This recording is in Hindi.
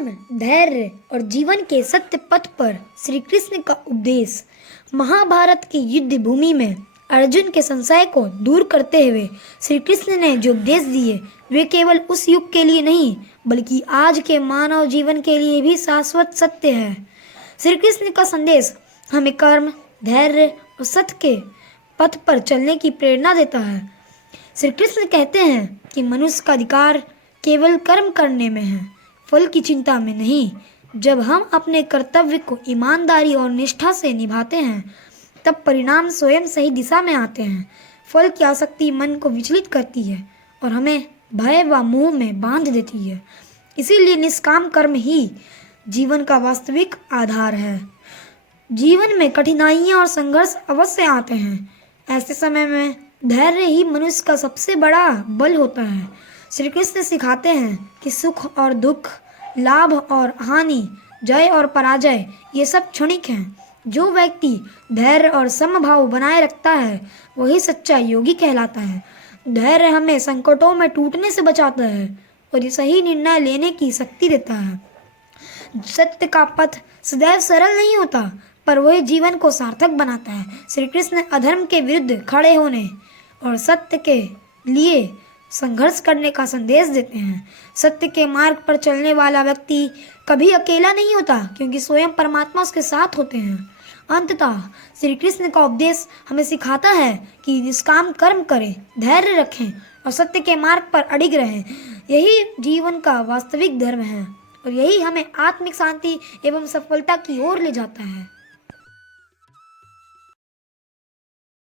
कर्म, धैर्य और जीवन के सत्य पथ पर श्री कृष्ण का उपदेश। महाभारत की युद्ध भूमि में अर्जुन के संशय को दूर करते हुए श्री कृष्ण ने जो उपदेश दिए वे केवल उस युग के लिए नहीं बल्कि आज के मानव जीवन के लिए भी शाश्वत सत्य है। श्री कृष्ण का संदेश हमें कर्म, धैर्य और सत्य के पथ पर चलने की प्रेरणा देता है। श्री कृष्ण कहते हैं कि मनुष्य का अधिकार केवल कर्म करने में है, फल की चिंता में नहीं। जब हम अपने कर्तव्य को ईमानदारी और निष्ठा से निभाते हैं तब परिणाम स्वयं सही दिशा में आते हैं। फल की आसक्ति मन को विचलित करती है और हमें भय व मोह में बांध देती है। इसीलिए निष्काम कर्म ही जीवन का वास्तविक आधार है। जीवन में कठिनाइयाँ और संघर्ष अवश्य आते हैं। ऐसे समय में धैर्य ही मनुष्य का सबसे बड़ा बल होता है। श्री कृष्ण सिखाते हैं कि सुख और दुख, लाभ और हानि, जय और पराजय ये सब क्षणिक हैं। जो व्यक्ति धैर्य और समभाव बनाए रखता है वही सच्चा योगी कहलाता है। धैर्य हमें संकटों में टूटने से बचाता है और ये सही निर्णय लेने की शक्ति देता है। सत्य का पथ सदैव सरल नहीं होता पर वही जीवन को सार्थक बनाता है। श्री कृष्ण अधर्म के विरुद्ध खड़े होने और सत्य के लिए संघर्ष करने का संदेश देते हैं। सत्य के मार्ग पर चलने वाला व्यक्ति कभी अकेला नहीं होता क्योंकि स्वयं परमात्मा उसके साथ होते हैं। अंततः श्री कृष्ण का उपदेश हमें सिखाता है कि निष्काम कर्म करें, धैर्य रखें और सत्य के मार्ग पर अडिग रहें। यही जीवन का वास्तविक धर्म है और यही हमें आत्मिक शांति एवं सफलता की ओर ले जाता है।